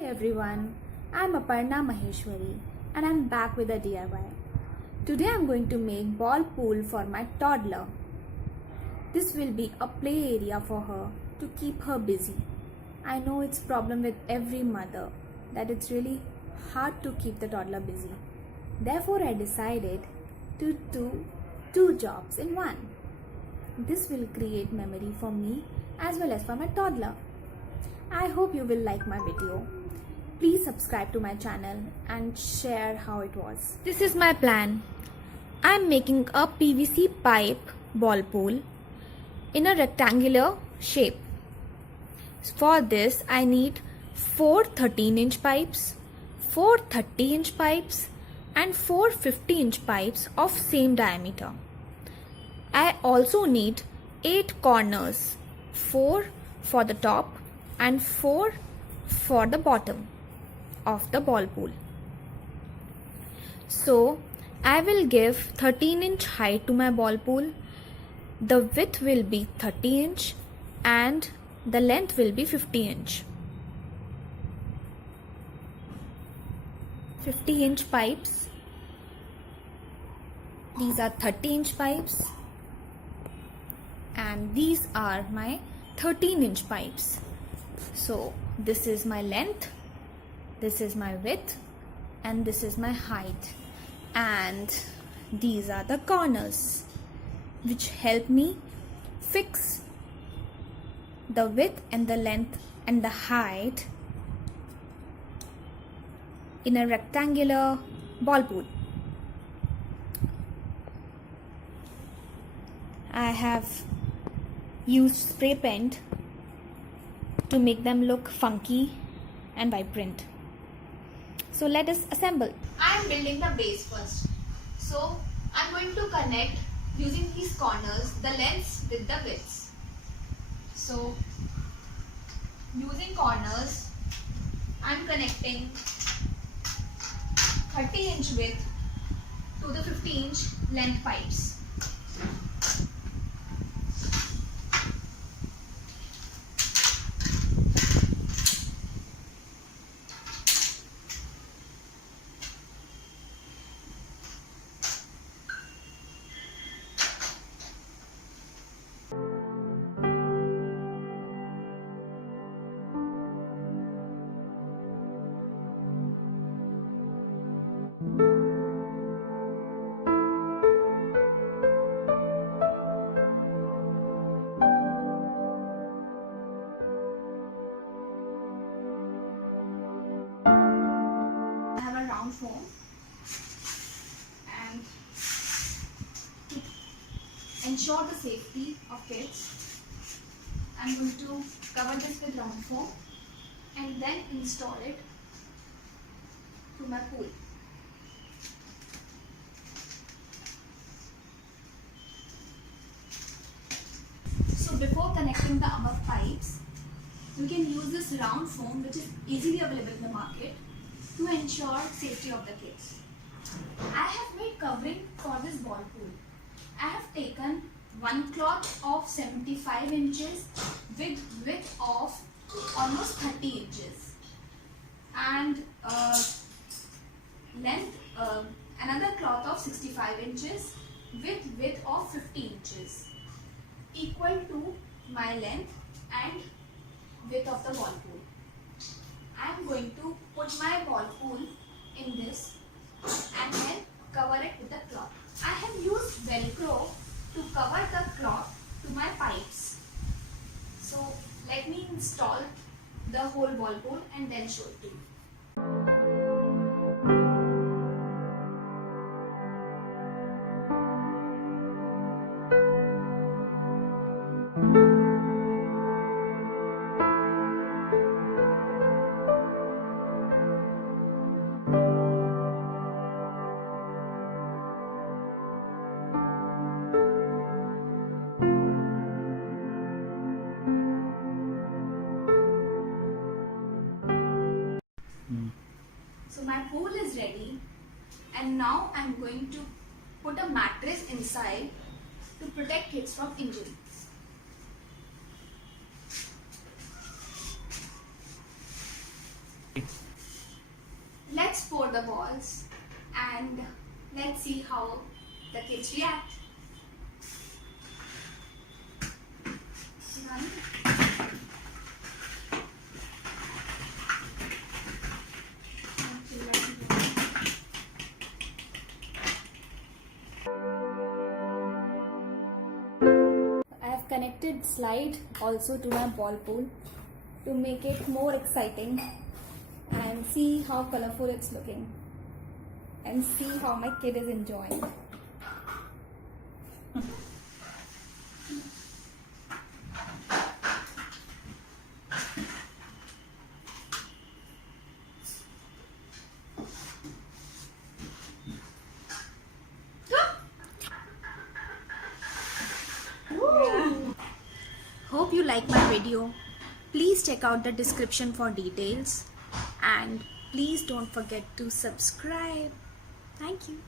Hi everyone, I'm Aparna Maheshwari and I'm back with a DIY. Today I'm going to make ball pool for my toddler. This will be a play area for her to keep her busy. I know it's a problem with every mother that it's really hard to keep the toddler busy. Therefore I decided to do two jobs in one. This will create memory for me as well as for my toddler. I hope you will like my video. Please subscribe to my channel and share how it was. This is my plan. I am making a PVC pipe ball pool in a rectangular shape. For this I need 4 13-inch pipes, 4 30-inch pipes and 4 50-inch pipes of same diameter. I also need 8 corners, 4 for the top and 4 for the bottom of the ball pool. So I will give 13-inch height to my ball pool. The width will be 30-inch and the length will be 50-inch. 50-inch pipes. These are 30-inch pipes and these are my 13-inch pipes. So this is my length, this is my width and this is my height, and these are the corners which help me fix the width and the length and the height in a rectangular ball pool. I have used spray paint to make them look funky and vibrant. So let us assemble. I am building the base first. So I am going to connect using these corners the lengths with the widths. So using corners I am connecting 30-inch width to the 50-inch length pipes. Round foam, and to ensure the safety of kids, I'm going to cover this with round foam and then install it to my pool. So before connecting the above pipes, you can use this round foam which is easily available in the market to ensure safety of the kids. I have made covering for this ball pool. I have taken one cloth of 75 inches with width of almost 30 inches and length another cloth of 65 inches with width of 50 inches equal to my length and width of the ball pool. I am going to put my ball pool in this and then cover it with the cloth. I have used velcrow to cover the cloth to my pipes. So let me install the whole ball pool and then show it to you. So my pool is ready and now I am going to put a mattress inside to protect kids from injury. Let's pour the balls and let's see how the kids react. I have connected slide also to my ball pool to make it more exciting and see how colorful it's looking and see how my kid is enjoying. Hope you like my video. Please check out the description for details and please don't forget to subscribe. Thank you.